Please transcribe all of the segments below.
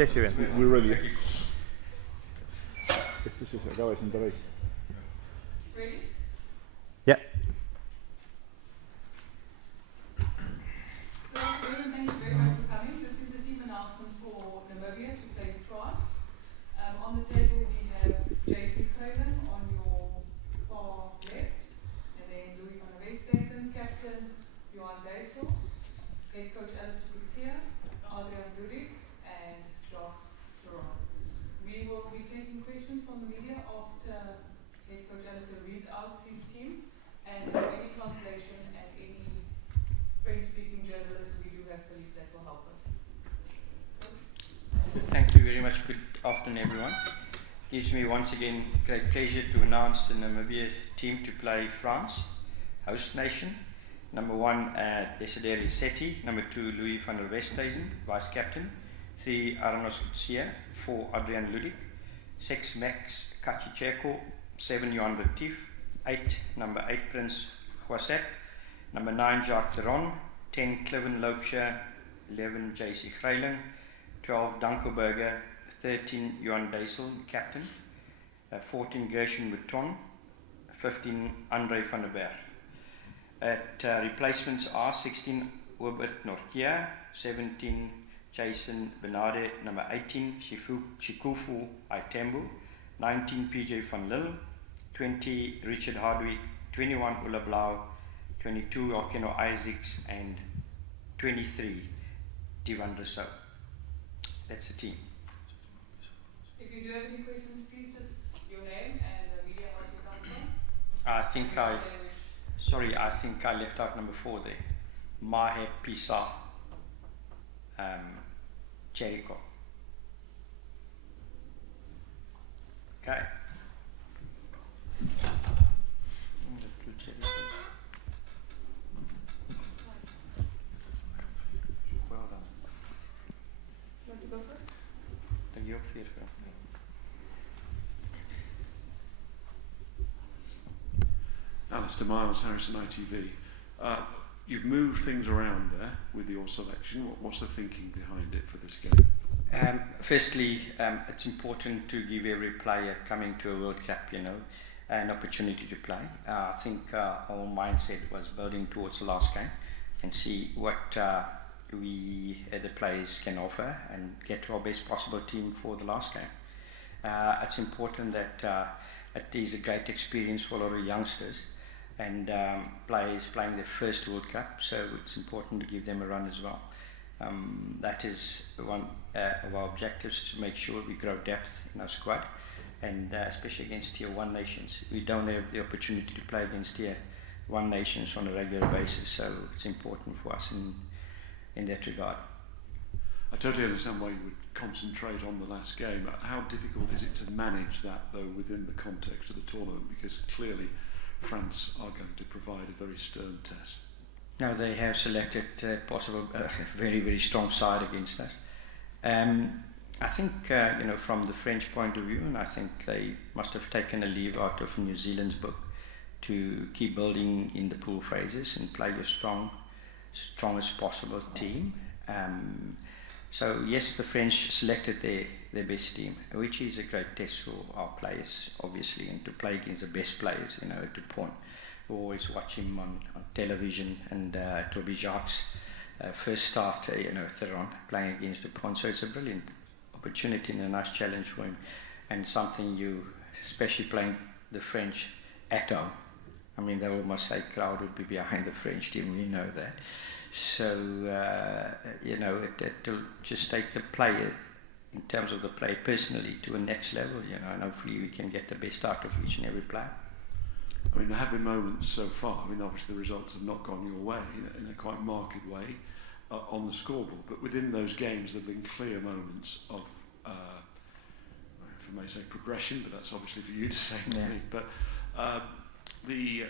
51. We're ready. Ready? Yeah. Everyone, thank you very much for coming. This is the team announcement for Namibia to play France. On the table we have Jason Craven on your far left, and then Louis van der Westhuizen, captain Johan Dijssel, head coach Alice Gutsia, Adrian Ludik, and Jacques Ferron. We will be taking questions from the media after head coach Alice reads out his team, and for any translation and any French-speaking journalists, we do have colleagues that will help us. Thank you very much. Good afternoon, everyone. Gives me once again great pleasure to announce the Namibia team to play France, host nation. Number 1, Desideri Setti. Number 2, Louis van der Westhuizen, vice captain. 3, Arnos Gutsia. 4, Adrian Ludik. 6, Max Kachicheko. 7, Johan Retief. 8, number 8, Prince Huaset. Number 9, Jacques Theron. 10, Cliven Loubser. 11, JC Greiling. 12, Danko Berger. 13, Johan Dijssel, captain. 14, Gershon Mouton. 15, Andre van der Berg. Replacements are 16, Hubert Norkia. 17, Jason Bernarde. Number 18, Shikufu Aitembu. 19, PJ van Lille. 20, Richard Hardwick. 21, Ulla Blau. 22, Okeno Isaacs. And 23, Divan Rousseau. That's the team. If you do have any questions, please just your name and the media house you come from. I think I left out number 4 there. Mahe Pisa Jericho. Okay. Well done. You want to go first? Thank you for your Alistair Miles, Harrison ITV. You've moved things around there with your selection. What's the thinking behind it for this game? Firstly, it's important to give every player coming to a World Cup, an opportunity to play. I think our mindset was building towards the last game and see what we, the players, can offer and get to our best possible team for the last game. It's important that it is a great experience for a lot of youngsters and players playing their first World Cup, so it's important to give them a run as well. That is one of our objectives, to make sure we grow depth in our squad, and especially against Tier 1 nations. We don't have the opportunity to play against Tier 1 nations on a regular basis, so it's important for us in that regard. I totally understand why you would concentrate on the last game. How difficult is it to manage that, though, within the context of the tournament? Because clearly France are going to provide a very stern test. No, they have selected a very, very strong side against us. I think, from the French point of view, and I think they must have taken a leaf out of New Zealand's book to keep building in the pool phases and play your strongest possible team. So yes, the French selected their best team, which is a great test for our players, obviously, and to play against the best players, to point. We always watch him on television, and it will be Jacques' first start, Theron, playing against Dupont. So it's a brilliant opportunity and a nice challenge for him, and something especially playing the French at home. I mean, they almost say crowd would be behind the French team, we know that. So, it'll just take the player, in terms of the play personally, to a next level, and hopefully we can get the best out of each and every player. I mean, there have been moments so far. I mean, obviously the results have not gone your way in a quite marked way on the scoreboard, but within those games there have been clear moments of, if I may say, progression, but that's obviously for you to say to me. But the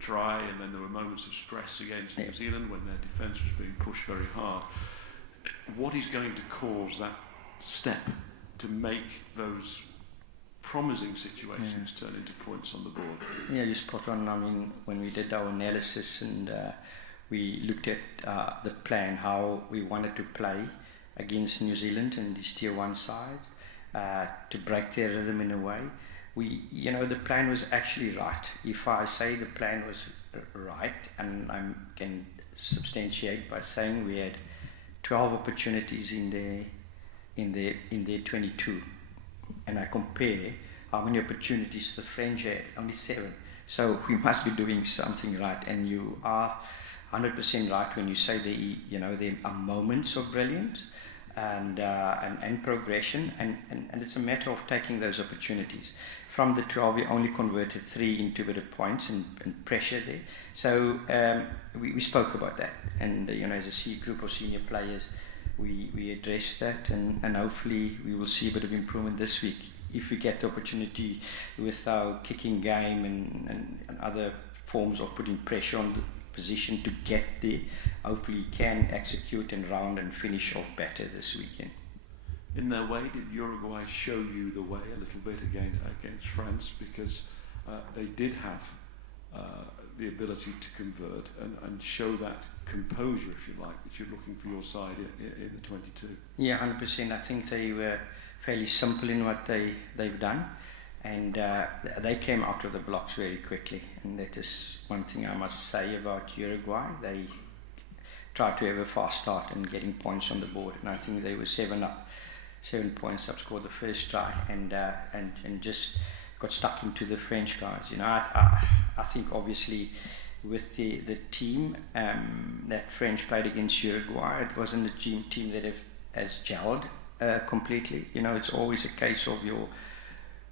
try, and then there were moments of stress against New Zealand when their defence was being pushed very hard. What is going to cause that step to make those promising situations turn into points on the board? Yeah, you're spot on. I mean, when we did our analysis and we looked at the plan, how we wanted to play, against New Zealand and this tier 1 side, to break their rhythm in a way. The plan was actually right. If I say the plan was right, and I can substantiate by saying we had 12 opportunities in their 22, and I compare how many opportunities the French had, only 7. So we must be doing something right, and you are 100% right when you say there are moments of brilliance and progression, and it's a matter of taking those opportunities. From the 12, we only converted 3 into better points and pressure there. So we spoke about that, and as a group of senior players, we addressed that, and hopefully we will see a bit of improvement this week. If we get the opportunity with our kicking game and other forms of putting pressure on the position to get there, hopefully can execute and round and finish off better this weekend. In their way, did Uruguay show you the way a little bit against France? Because they did have the ability to convert and show that composure, if you like, that you're looking for your side in the 22. Yeah, 100%. I think they were fairly simple in what they've done, and they came out of the blocks very quickly, and that is one thing I must say about Uruguay. They tried to have a fast start and getting points on the board, and I think they were 7 points up, scored the first try, and just got stuck into the French guys. I think obviously with the team that French played against Uruguay, it wasn't a team that has gelled completely. It's always a case of your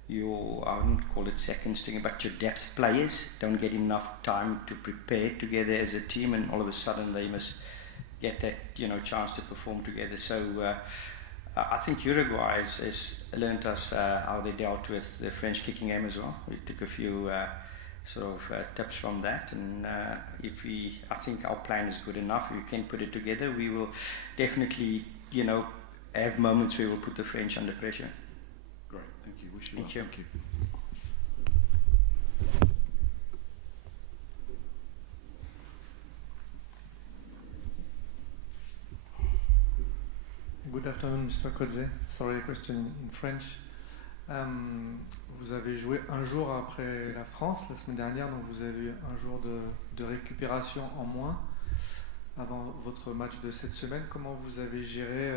I wouldn't call it second string, but your depth players don't get enough time to prepare together as a team, and all of a sudden they must get that chance to perform together. So I think Uruguay has learned us how they dealt with the French kicking game as well. We took a few tips from that, and I think our plan is good enough. If we can put it together, we will definitely have moments where we'll put the French under pressure. Great, thank you. Wish you Thank well. you. Thank you. Good afternoon, Mr. Kodze. Sorry, a question in French. Vous avez joué un jour après la France la semaine dernière, donc vous avez eu un jour de récupération en moins avant votre match de cette semaine. Comment vous avez géré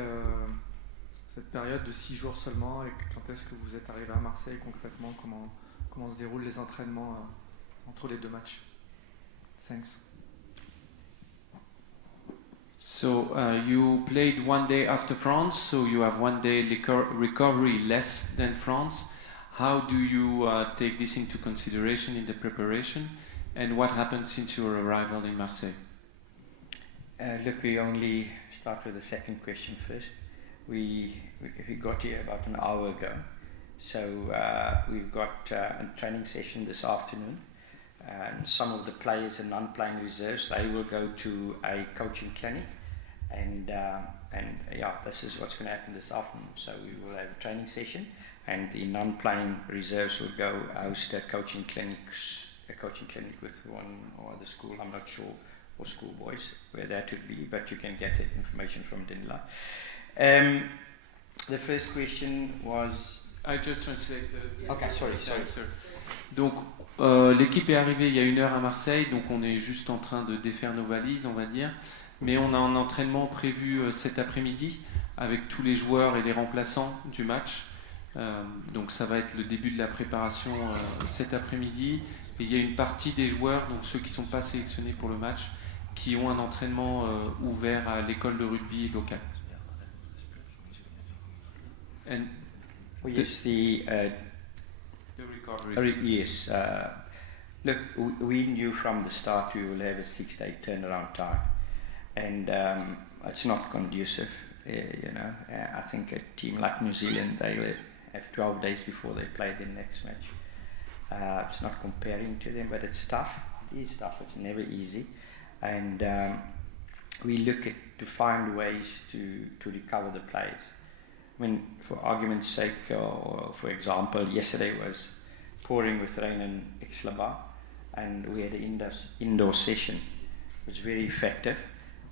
cette période de 6 jours seulement, et quand est-ce que vous êtes arrivé à Marseille concrètement? Comment se déroulent les entraînements entre les 2 matchs? Thanks. So you played 1 day after France, so you have 1 day recovery less than France. How do you take this into consideration in the preparation, and what happened since your arrival in Marseille? Look, we only start with the second question first. We got here about an hour ago, so we've got a training session this afternoon, and some of the players and non-playing reserves, they will go to a coaching clinic, and this is what's going to happen this afternoon. So we will have a training session, and the non-playing reserves will go host a coaching clinic with one or other school, I'm not sure, or schoolboys, where that would be, but you can get that information from Dinla. The first question was... I just translate the... Okay, sorry. Donc, l'équipe est arrivée il y a 1 heure à Marseille, donc on est juste en train de défaire nos valises, on va dire. Mais on a un entraînement prévu cet après-midi avec tous les joueurs et les remplaçants du match. Donc ça va être le début de la préparation cet après-midi. Et il y a une partie des joueurs, donc ceux qui ne sont pas sélectionnés pour le match, qui ont un entraînement ouvert à l'école de rugby locale. And yes, the recovery. Yes. Look, we knew from the start we will have a 6-day turnaround time, and it's not conducive. I think a team like New Zealand, they will have 12 days before they play their next match. It's not comparing to them, but it's tough. It is tough. It's never easy, and we look to find ways to recover the players. I mean, for argument's sake, or for example, yesterday was pouring with rain in Aix-les-Bains, and we had an indoor session. It was very effective,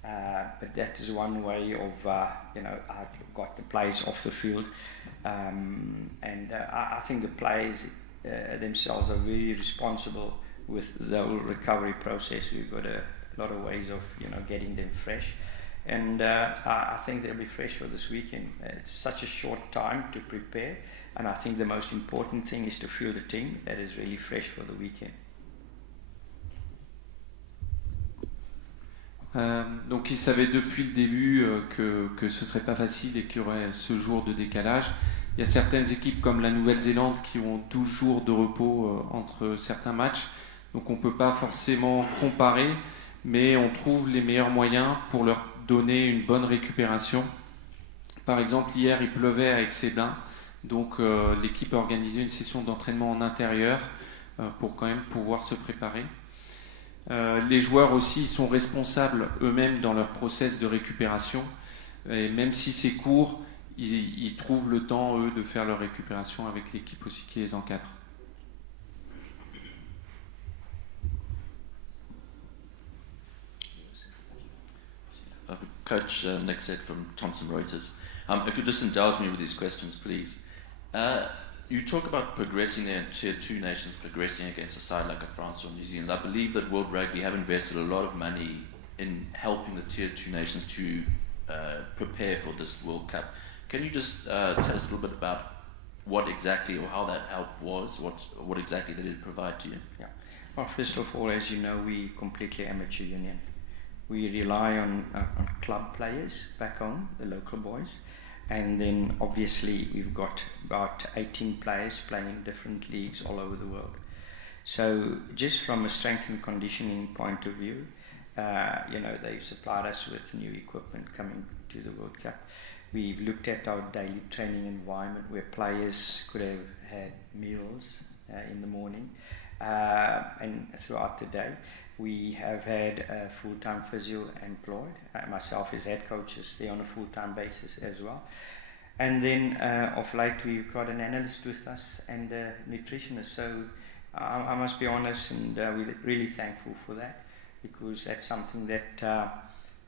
But that is one way of, I've got the players off the field. I think the players themselves are very responsible with the whole recovery process. We've got a lot of ways of, getting them fresh. And I think they'll be fresh for this weekend. It's such a short time to prepare. And I think the most important thing is to feel the team that is really fresh for the weekend. Donc ils savaient depuis le début que ce serait pas facile et qu'il y aurait ce jour de décalage. Il y a certaines équipes comme la Nouvelle-Zélande qui ont 12 jours de repos entre certains matchs. Donc on ne peut pas forcément comparer, mais on trouve les meilleurs moyens pour leur donner une bonne récupération. Par exemple, hier il pleuvait à Aix-les-Bains, donc l'équipe a organisé une session d'entraînement en intérieur pour quand même pouvoir se préparer. Les joueurs aussi sont responsables eux-mêmes dans leur process de récupération, et même si c'est court, ils trouvent le temps, eux, de faire leur récupération avec l'équipe aussi qui les encadre. Coach Nick said from Thomson Reuters. If you'll just indulge me with these questions, please. You talk about progressing there in Tier 2 nations, progressing against a side like a France or New Zealand. I believe that World Rugby have invested a lot of money in helping the Tier 2 nations to prepare for this World Cup. Can you just tell us a little bit about what exactly or how that help was, what exactly they did provide to you? Yeah. Well, first of all, as you know, we're completely amateur union. We rely on club players back home, the local boys. And then obviously we've got about 18 players playing in different leagues all over the world. So just from a strength and conditioning point of view, they've supplied us with new equipment coming to the World Cup. We've looked at our daily training environment where players could have had meals in the morning and throughout the day. We have had a full-time physio employed. Myself as head coach is there on a full-time basis as well. And then of late we've got an analyst with us and a nutritionist. So I must be honest, and we're really thankful for that, because that's something that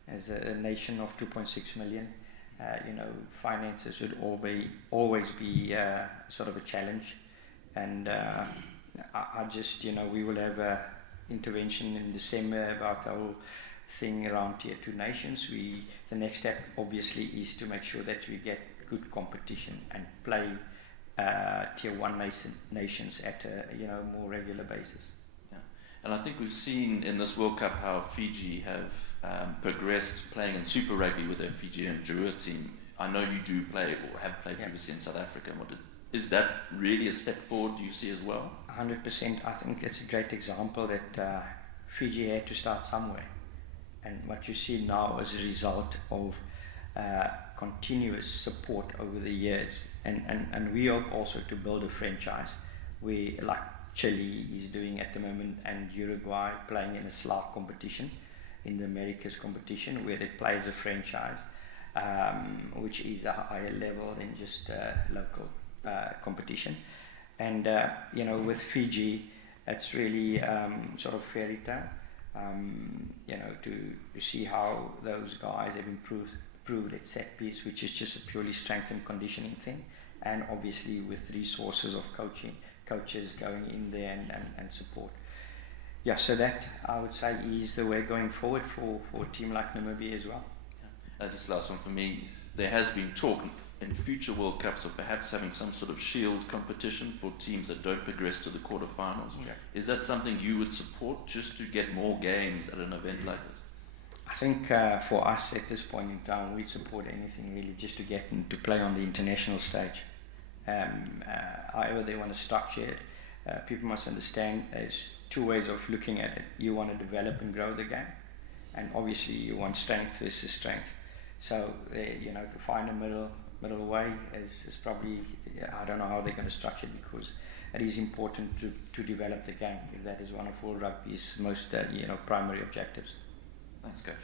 as a nation of 2.6 million, finances should always be sort of a challenge. And I just, we will have a intervention in December about the whole thing around Tier 2 nations. The next step obviously is to make sure that we get good competition and play Tier 1 nations at a more regular basis. Yeah. And I think we've seen in this World Cup how Fiji have progressed playing in Super Rugby with their Fijian Drua team. I know you do play or have played previously in South Africa. Is that really a step forward, do you see as well? 100%. I think it's a great example that Fiji had to start somewhere. And what you see now is a result of continuous support over the years. And we hope also to build a franchise where, like Chile is doing at the moment, and Uruguay playing in a SLAC competition, in the Americas competition, where they play as a franchise, which is a higher level than just local competition. And with Fiji, it's really sort of fairy tale, to see how those guys have improved at set piece, which is just a purely strength and conditioning thing, and obviously with resources of coaches going in there and support. Yeah, so that I would say is the way going forward for a team like Namibia as well. Yeah. This last one for me, there has been talk in future World Cups of perhaps having some sort of shield competition for teams that don't progress to the quarterfinals. Yeah. Is that something you would support, just to get more games at an event like this? I think for us at this point in time, we'd support anything really just to get to play on the international stage. However they want to structure it, people must understand there's two ways of looking at it. You want to develop and grow the game, and obviously you want strength versus strength. So to find a middle way is probably, I don't know how they're going to structure it, because it is important to develop the game. That is one of all rugby's most primary objectives. Thanks, Coach.